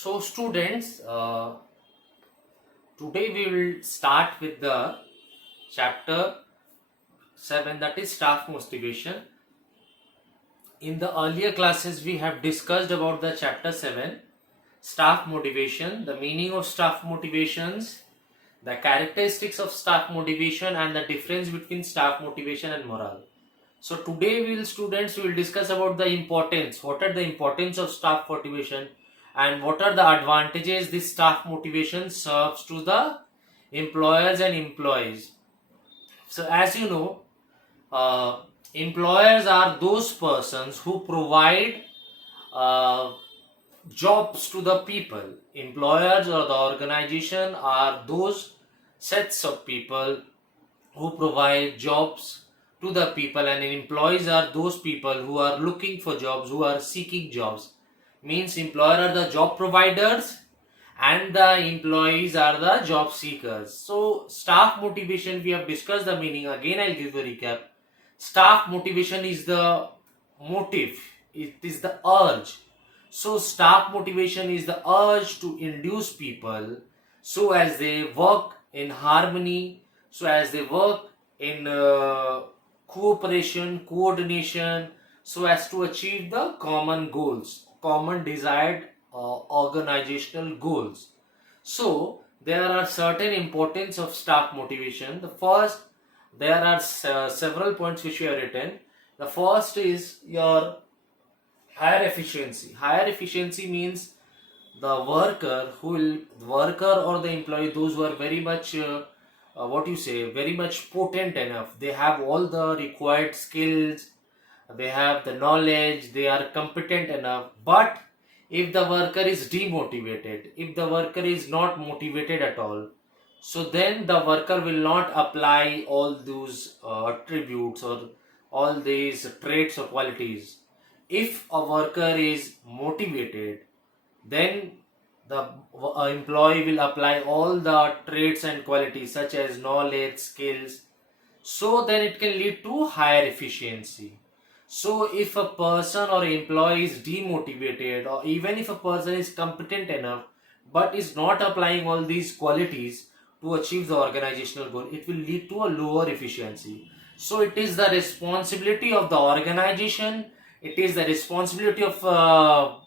So students, today we will start with the chapter 7, that is staff motivation. In the earlier classes we have discussed about the chapter 7, staff motivation, the meaning of staff motivations, the characteristics of staff motivation and the difference between staff motivation and morale. So today we will discuss about the importance, what are the importance of staff motivation and what are the advantages this staff motivation serves to the employers and employees. So as you know, employers are those persons who provide uh, jobs to the people. Employers or the organization are those sets of people who provide jobs to the people, and employees are those people who are looking for jobs, who are seeking jobs. Means employer are the job providers and the employees are the job seekers. So staff motivation, we have discussed the meaning. Again I'll give a recap. Staff motivation is the motive, it is the urge. So staff motivation is the urge to induce people so as they work in harmony, so as they work in cooperation, coordination, so as to achieve the common goals, common desired organizational goals. So there are certain importance of staff motivation. The first, there are several points which we have written. The first is your higher efficiency. Higher efficiency means the worker or the employee, those who are very much very much potent enough, they have all the required skills, they have the knowledge, they are competent enough. But if the worker is demotivated, if the worker is not motivated at all, so then the worker will not apply all those attributes or all these traits or qualities. If a worker is motivated, then the employee will apply all the traits and qualities such as knowledge, skills. So then it can lead to higher efficiency. So if a person or employee is demotivated, or even if a person is competent enough but is not applying all these qualities to achieve the organizational goal, it will lead to a lower efficiency. So it is the responsibility of the organization, it is the responsibility of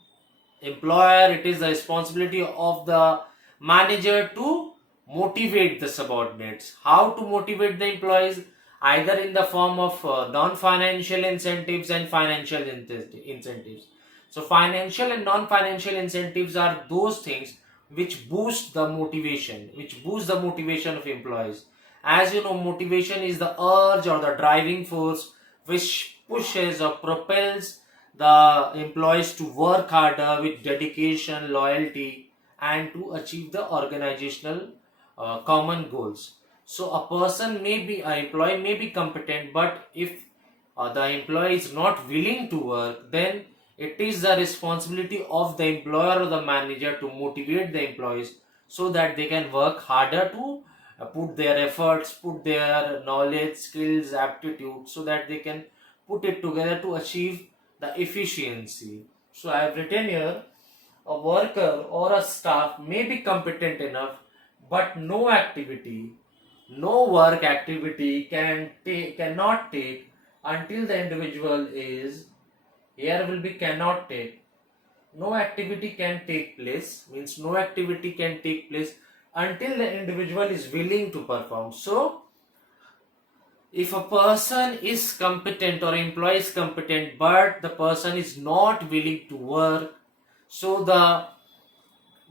employer, it is the responsibility of the manager to motivate the subordinates. How to motivate the employees? Either in the form of non-financial incentives and financial incentives. So financial and non-financial incentives are those things which boost the motivation, of employees. As you know, motivation is the urge or the driving force which pushes or propels the employees to work harder with dedication, loyalty, and to achieve the organizational common goals. So a person may be, an employee may be competent, but if the employee is not willing to work, then it is the responsibility of the employer or the manager to motivate the employees so that they can work harder to put their efforts, put their knowledge, skills, aptitude, so that they can put it together to achieve the efficiency. So I have written here, a worker or a staff may be competent enough, but no work activity cannot take until the individual is, here will be cannot take, no activity can take place, means no activity can take place until the individual is willing to perform. So if a person is competent or employee is competent but the person is not willing to work, so the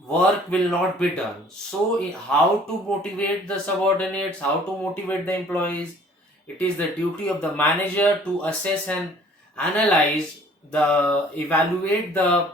work will not be done. So how to motivate the subordinates, how to motivate the employees? It is the duty of the manager to assess and evaluate the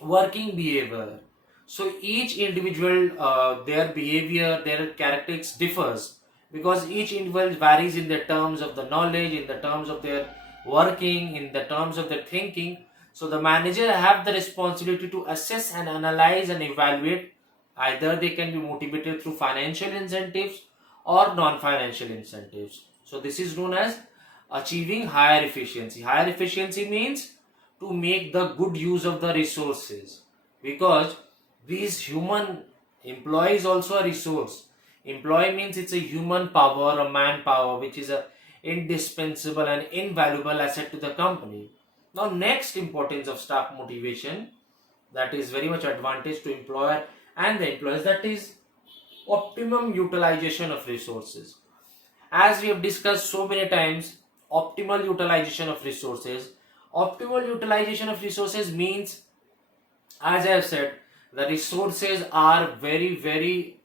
working behavior. So each individual, their behavior, their characteristics differs, because each individual varies in the terms of the knowledge, in the terms of their working, in the terms of their thinking. So the manager have the responsibility to assess and analyze and evaluate. Either they can be motivated through financial incentives or non-financial incentives. So this is known as achieving higher efficiency. Higher efficiency means to make the good use of the resources, because these human employees also a resource. Employee means it's a human power, a manpower, which is a indispensable and invaluable asset to the company. Now, next importance of staff motivation, that is very much advantage to employer and the employees, that is optimum utilization of resources. As we have discussed so many times, optimal utilization of resources. Optimal utilization of resources means, as I have said, the resources are very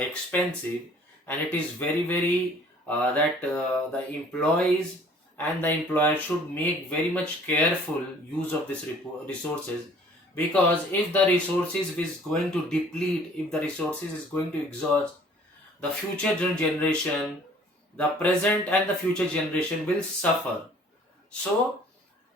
expensive, and it is very that the employees and the employer should make very much careful use of these resources, because if the resources is going to deplete, if the resources is going to exhaust, the future generation, the present and the future generation will suffer. So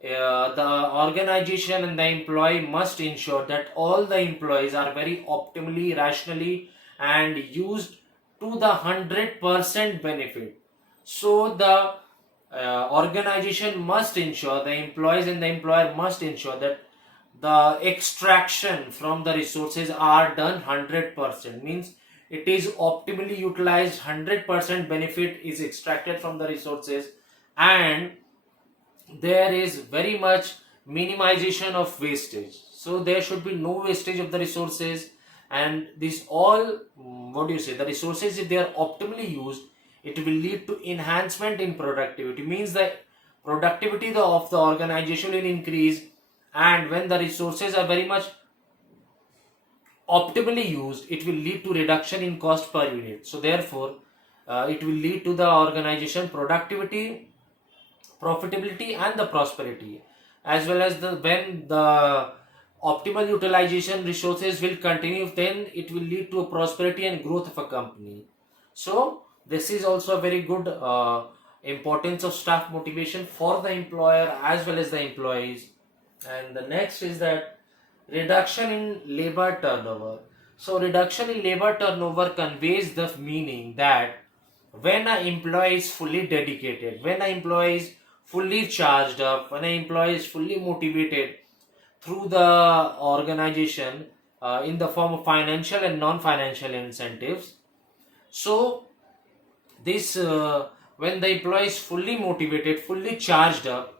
the organization and the employee must ensure that all the employees are very optimally, rationally and used to the 100% benefit. So the organization must ensure, the employees and the employer must ensure that the extraction from the resources are done 100%, means it is optimally utilized, 100% benefit is extracted from the resources, and there is very much minimization of wastage. So there should be no wastage of the resources, and this all, what do you say, the resources, if they are optimally used, it will lead to enhancement in productivity, means the productivity of the organization will increase. And when the resources are very much optimally used, it will lead to reduction in cost per unit. So therefore it will lead to the organization productivity, profitability and the prosperity, as well as the, when the optimal utilization resources will continue, then it will lead to a prosperity and growth of a company. So this is also a very good importance of staff motivation for the employer as well as the employees. And the next is that reduction in labor turnover. So reduction in labor turnover conveys the meaning that when an employee is fully dedicated, when an employee is fully charged up, when an employee is fully motivated through the organization in the form of financial and non-financial incentives. So this when the employee is fully motivated, fully charged up,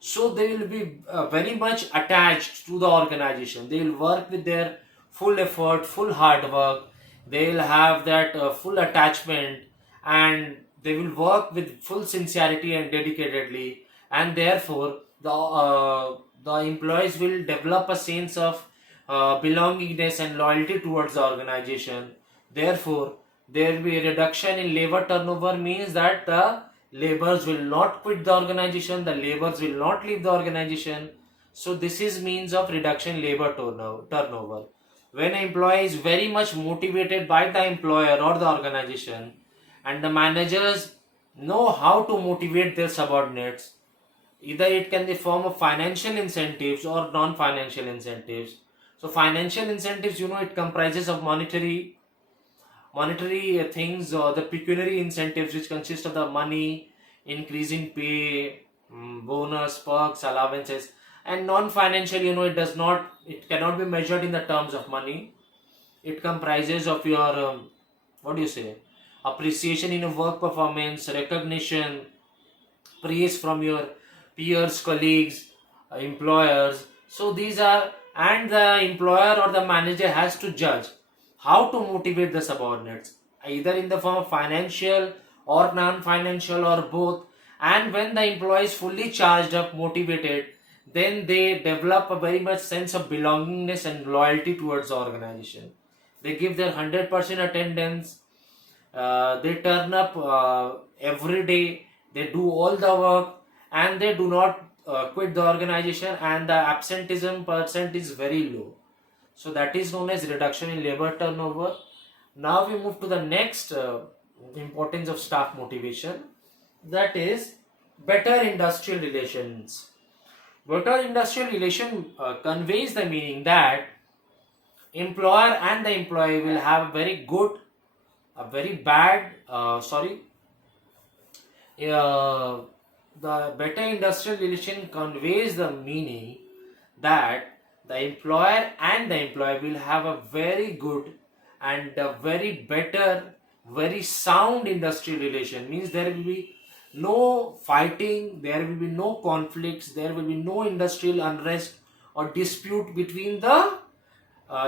so they will be very much attached to the organization. They will work with their full effort, full hard work. They will have that full attachment, and they will work with full sincerity and dedicatedly, and therefore the employees will develop a sense of belongingness and loyalty towards the organization. Therefore there will be a reduction in labor turnover, means that the laborers will not quit the organization, the laborers will not leave the organization. So this is means of reduction in labor turnover. When an employee is very much motivated by the employer or the organization, and the managers know how to motivate their subordinates, either it can be form of financial incentives or non-financial incentives. So financial incentives, it comprises of monetary things, or the pecuniary incentives, which consist of the money, increase in pay, bonus, perks, allowances. And non-financial, it cannot be measured in the terms of money. It comprises of your what do you say, appreciation in your work performance, recognition, praise from your peers, colleagues, employers. So these are, and the employer or the manager has to judge how to motivate the subordinates, either in the form of financial or non-financial or both. And when the employee is fully charged up, motivated, then they develop a very much sense of belongingness and loyalty towards the organization. They give their 100% attendance. They turn up every day. They do all the work, and they do not quit the organization, and the absenteeism percent is very low. So that is known as reduction in labor turnover. Now we move to the next importance of staff motivation, that is better industrial relations. Better industrial relation conveys the meaning that employer and the employee will have a very good, a very bad, the better industrial relation conveys the meaning that the employer and the employee will have a very good and a very better, very sound industrial relation. Means there will be no fighting, there will be no conflicts, there will be no industrial unrest or dispute between the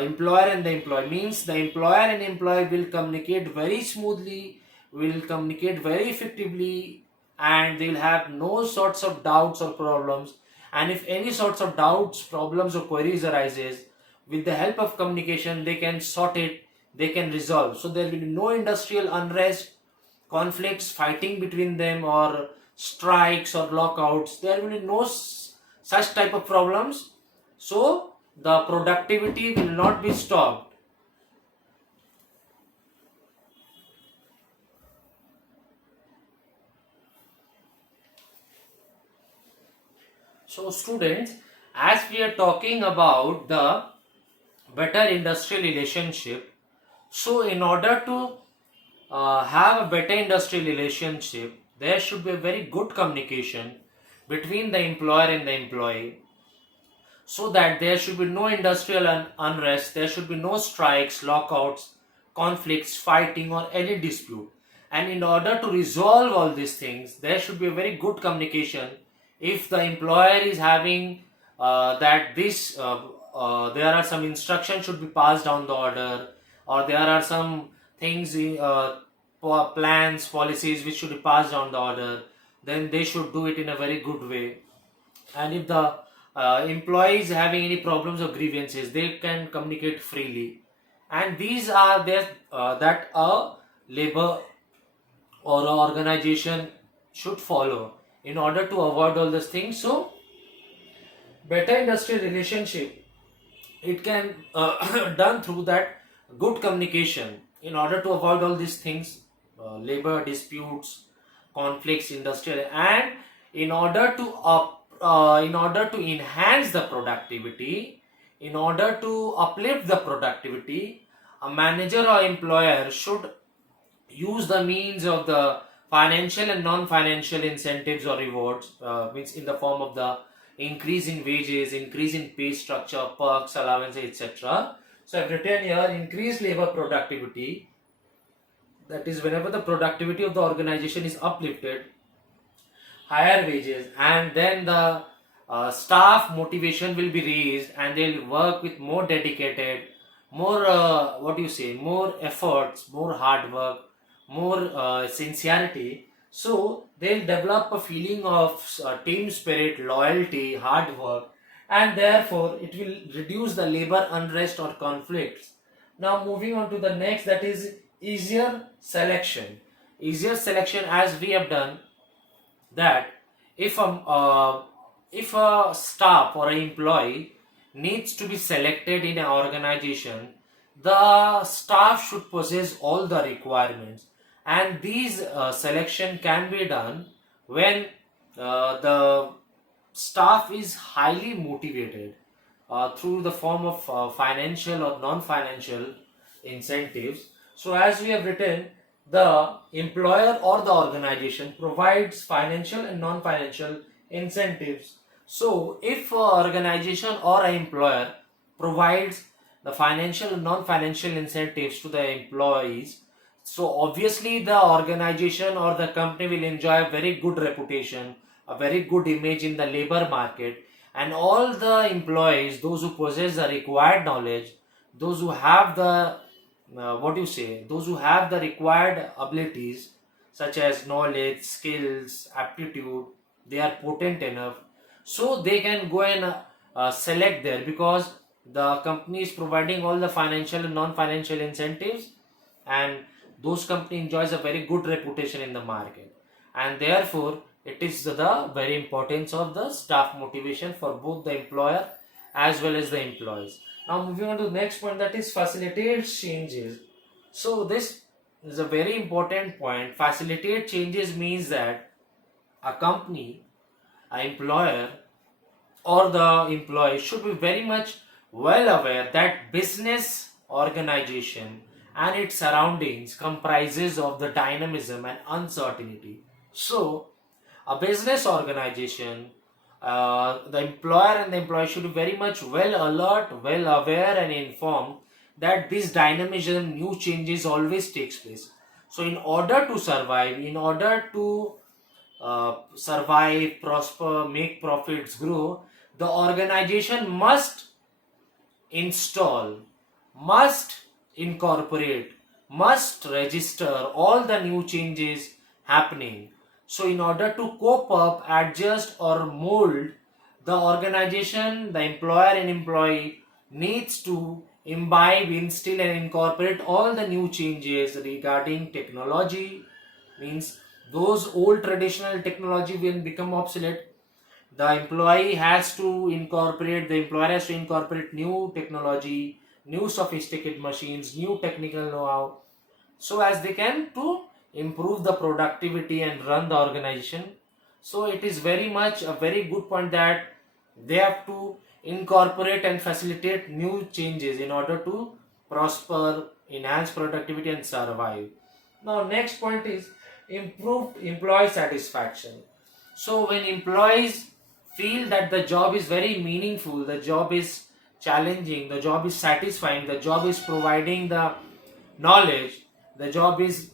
employer and the employee. Means the employer and employee will communicate very smoothly, will communicate very effectively, and they will have no sorts of doubts or problems. And if any sorts of doubts, problems or queries arises, with the help of communication they can sort it, they can resolve. So there will be no industrial unrest, conflicts, fighting between them, or strikes or lockouts. There will be no such type of problems. So the productivity will not be stopped. So students, as we are talking about the better industrial relationship, so in order to have a better industrial relationship, there should be a very good communication between the employer and the employee, so that there should be no industrial unrest, there should be no strikes, lockouts, conflicts, fighting, or any dispute. And in order to resolve all these things, there should be a very good communication. If the employer is having that this there are some instructions should be passed down the order, or there are some things plans, policies which should be passed down the order, then they should do it in a very good way. And if the employees having any problems or grievances, they can communicate freely. And these are there that a labor or a organization should follow in order to avoid all these things. So better industrial relationship, it can done through that good communication in order to avoid all these things, labor disputes, conflicts, industrial, and in order to enhance the productivity, in order to uplift the productivity, a manager or employer should use the means of the financial and non-financial incentives or rewards, which in the form of the increase in wages, increase in pay structure, perks, allowances, etc. So I've written here increased labor productivity. That is, whenever the productivity of the organization is uplifted, higher wages, and then the staff motivation will be raised, and they'll work with more dedicated, more more efforts, more hard work, more sincerity. So they'll develop a feeling of team spirit, loyalty, hard work, and therefore it will reduce the labor unrest or conflicts. Now moving on to the next, that is easier selection. Easier selection, as we have done, that if a staff or an employee needs to be selected in an organization, the staff should possess all the requirements, and these selection can be done when the staff is highly motivated through the form of financial or non-financial incentives. So as we have written, the employer or the organization provides financial and non-financial incentives. So if an organization or an employer provides the financial and non-financial incentives to the employees, so obviously the organization or the company will enjoy a very good reputation, a very good image in the labor market, and all the employees, those who possess the required knowledge, those who have the those who have the required abilities such as knowledge, skills, aptitude, they are potent enough, so they can go and select there, because the company is providing all the financial and non-financial incentives, and those company enjoys a very good reputation in the market, and therefore it is the very importance of the staff motivation for both the employer as well as the employees. Now moving on to the next point, that is facilitates changes. So this is a very important point. Facilitate changes means that a company, an employer or the employee should be very much well aware that business organization and its surroundings comprises of the dynamism and uncertainty. So a business organization the employer and the employee should be very much well alert, well aware and informed that this dynamism, new changes always takes place. So in order to survive, in order to survive, prosper, make profits, grow, the organization must install, must incorporate, must register all the new changes happening. So in order to cope up, adjust or mold, the organization, the employer and employee needs to imbibe, instill and incorporate all the new changes regarding technology. Means those old traditional technology will become obsolete. The employer has to incorporate new technology, new sophisticated machines, new technical know-how, so as they can to improve the productivity and run the organization. So it is very much a very good point that they have to incorporate and facilitate new changes in order to prosper, enhance productivity and survive. Now next point is improved employee satisfaction. So when employees feel that the job is very meaningful, the job is challenging, the job is satisfying, the job is providing the knowledge, the job is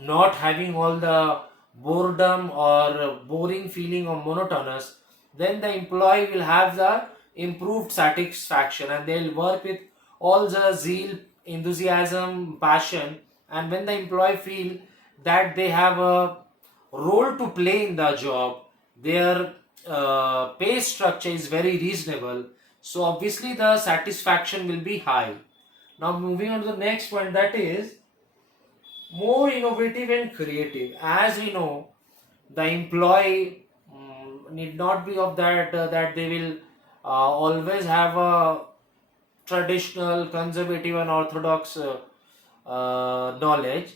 not having all the boredom or boring feeling or monotonous, then the employee will have the improved satisfaction and they'll work with all the zeal, enthusiasm, passion. And when the employee feel that they have a role to play in the job, their pay structure is very reasonable, so obviously the satisfaction will be high. Now moving on to the next point, that is more innovative and creative. As we know, the employee need not be of that they will always have a traditional, conservative and orthodox knowledge.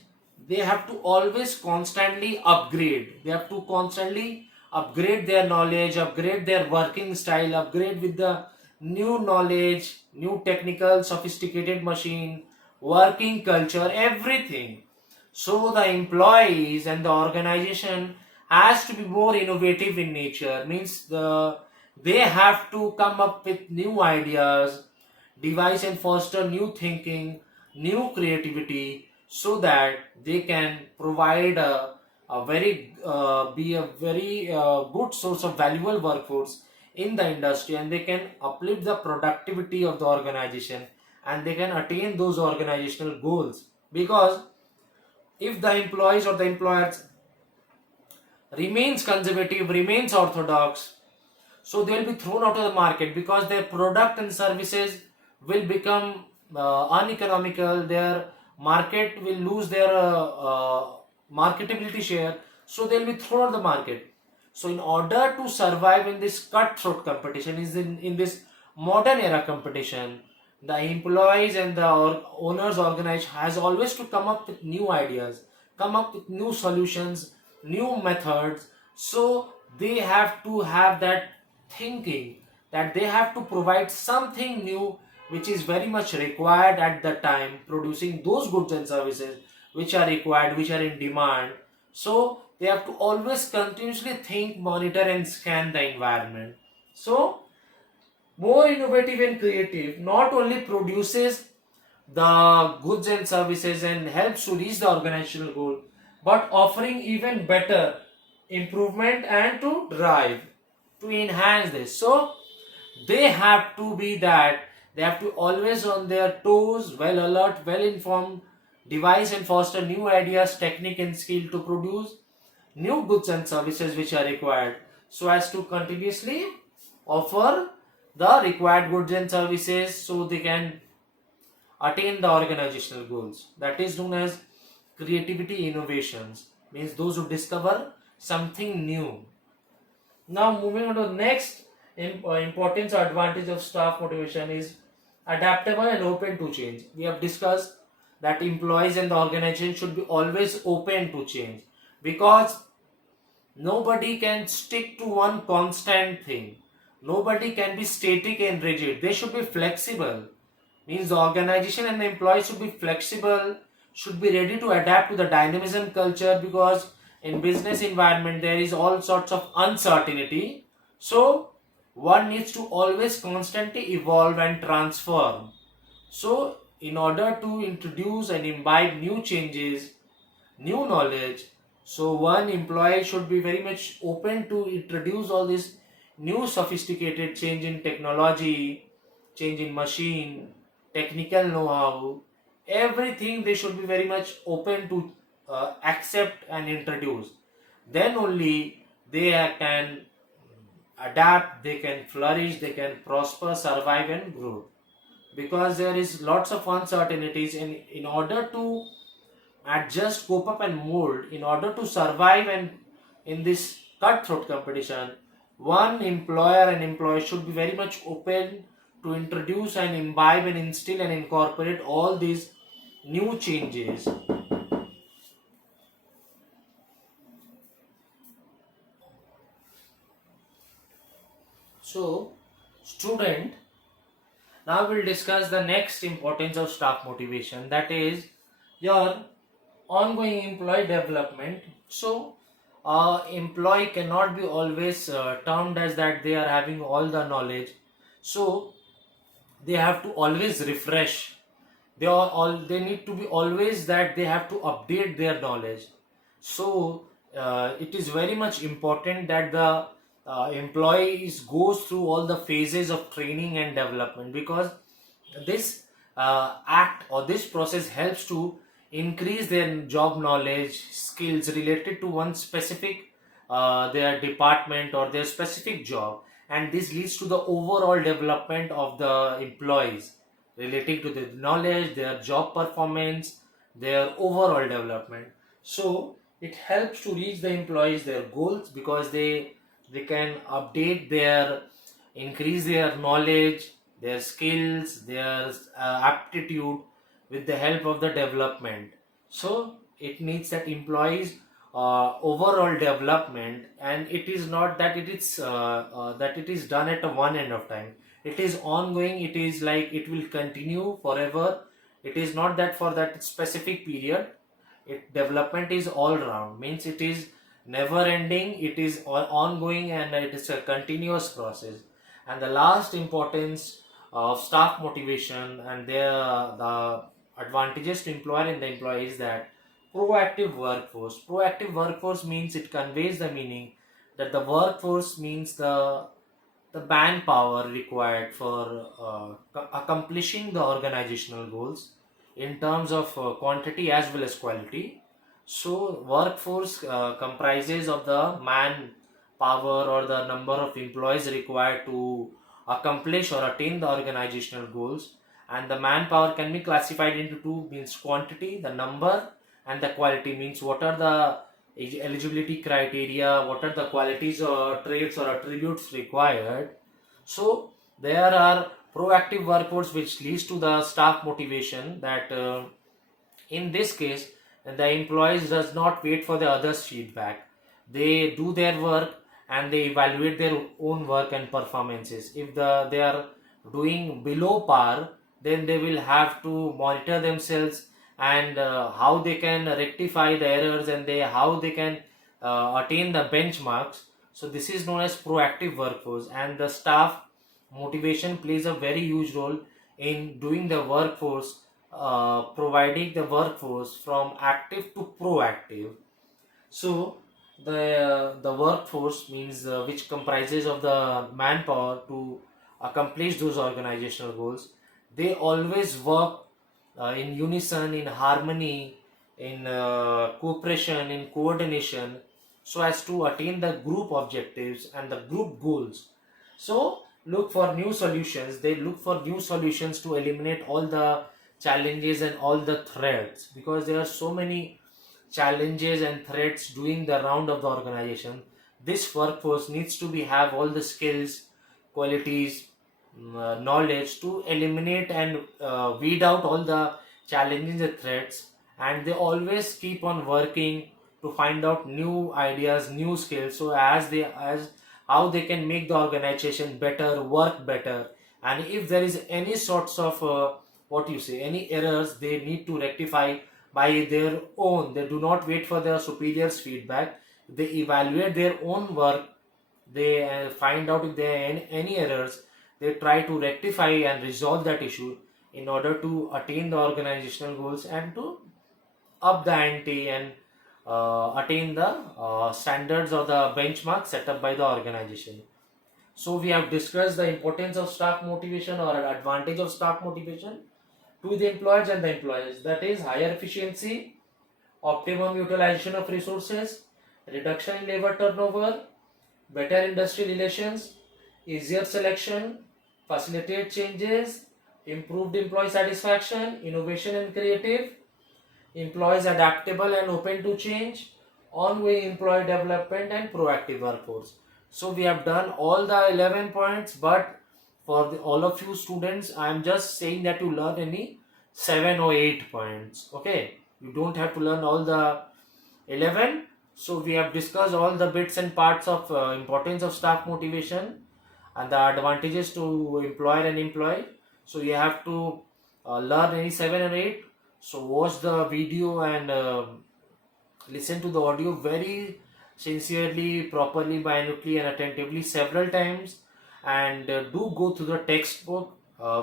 They have to always constantly upgrade. They have to constantly upgrade their knowledge, upgrade their working style, upgrade with the new knowledge, new technical, sophisticated machine, working culture, everything. So the employees and the organization has to be more innovative in nature. Means they have to come up with new ideas, devise and foster new thinking, new creativity, so that they can provide a very be a very good source of valuable workforce in the industry, and they can uplift the productivity of the organization and they can attain those organizational goals. Because if the employees or the employers remains conservative, remains orthodox, so they will be thrown out of the market because their product and services will become uneconomical. Their market will lose their marketability share, so they will be thrown out of the market. So in order to survive in this cutthroat competition, is in this modern era competition, the employees and the owners organization has always to come up with new ideas, come up with new solutions, new methods. So they have to have that thinking that they have to provide something new which is very much required at the time, producing those goods and services which are required, which are in demand. So they have to always continuously think, monitor and scan the environment. So more innovative and creative not only produces the goods and services and helps to reach the organizational goal, but offering even better improvement and to drive to enhance this. So they have to be that they have to always on their toes, well alert, well informed, devise and foster new ideas, technique and skill to produce new goods and services which are required, so as to continuously offer the required goods and services so they can attain the organizational goals. That is known as creativity innovations, means those who discover something new. Now moving on to the next importance or advantage of staff motivation is adaptable and open to change. We have discussed that employees and the organization should be always open to change, because nobody can stick to one constant thing. Nobody can be static and rigid. They should be flexible. Means the organization and the employees should be flexible, should be ready to adapt to the dynamism culture, because in business environment there is all sorts of uncertainty. So one needs to always constantly evolve and transform. So in order to introduce and imbibe new changes, new knowledge, so one employee should be very much open to introduce all this new sophisticated change in technology, change in machine, technical know-how, everything they should be very much open to accept and introduce. Then only they can adapt, they can flourish, they can prosper, survive and grow. Because there is lots of uncertainties, and in order to adjust, cope up and mold, in order to survive and in this cutthroat competition, one employer and employee should be very much open to introduce and imbibe and instill and incorporate all these new changes. So student, now we'll discuss the next importance of staff motivation, that is your ongoing employee development. So employee cannot be always termed as that they are having all the knowledge. So they have to always refresh, they need to be always that they have to update their knowledge. So it is very much important that the employees goes through all the phases of training and development, because this act or this process helps to increase their job knowledge, skills related to one specific their department or their specific job, and this leads to the overall development of the employees relating to their knowledge, their job performance, their overall development. So it helps to reach the employees their goals, because they can update their, increase their knowledge, their skills, their aptitude with the help of the development. So it needs that employees overall development, and it is not that it is done at a one end of time. It is ongoing, it is like it will continue forever. It is not that for that specific period. It development is all round, means it is never ending, it is ongoing, and it is a continuous process. And the last importance of staff motivation and the advantages to employer and the employee is that proactive workforce means, it conveys the meaning that the workforce means the manpower required for accomplishing the organizational goals in terms of quantity as well as quality. So workforce comprises of the manpower or the number of employees required to accomplish or attain the organizational goals, and the manpower can be classified into two, means quantity, the number, and the quality, means what are the eligibility criteria, what are the qualities or traits or attributes required. So there are proactive workforce which leads to the staff motivation, that in this case the employees does not wait for the others feedback, they do their work and they evaluate their own work and performances. If they are doing below par, then they will have to monitor themselves, and how they can rectify the errors, and how they can attain the benchmarks. So this is known as proactive workforce, and the staff motivation plays a very huge role in doing the workforce, providing the workforce from active to proactive. So the workforce means which comprises of the manpower to accomplish those organizational goals. They always work in unison, in harmony, in cooperation, in coordination, so as to attain the group objectives and the group goals. So look for new solutions. They look for new solutions to eliminate all the challenges and all the threats, because there are so many challenges and threats doing the round of the organization. This workforce needs to be have all the skills, qualities, knowledge to eliminate and weed out all the challenges and threats, and they always keep on working to find out new ideas, new skills, so as how they can make the organization better, work better. And if there is any sorts of any errors, they need to rectify by their own. They do not wait for their superiors feedback, they evaluate their own work, they find out if there are any errors. They try to rectify and resolve that issue in order to attain the organizational goals and to up the ante and attain the standards or the benchmark set up by the organization. So we have discussed the importance of staff motivation or advantage of staff motivation to the employers and the employees. That is higher efficiency, optimum utilization of resources, reduction in labor turnover, better industry relations, easier selection, facilitate changes, improved employee satisfaction, innovation and creative, employees adaptable and open to change, ongoing employee development and proactive workforce. So we have done all the 11 points, but for all of you students, I am just saying that you learn any 7 or 8 points. Okay, you don't have to learn all the 11. So we have discussed all the bits and parts of importance of staff motivation and the advantages to employer and employee. So you have to learn any 7 or 8. So watch the video and listen to the audio very sincerely, properly, minutely and attentively several times, and do go through the textbook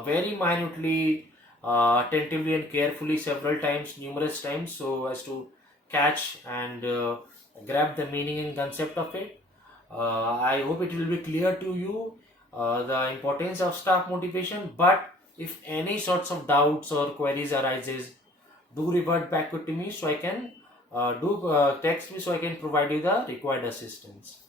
very minutely, attentively and carefully several times, numerous times, so as to catch and grab the meaning and concept of it. I hope it will be clear to you the importance of staff motivation, but if any sorts of doubts or queries arises, do revert back to me so I can text me so I can provide you the required assistance.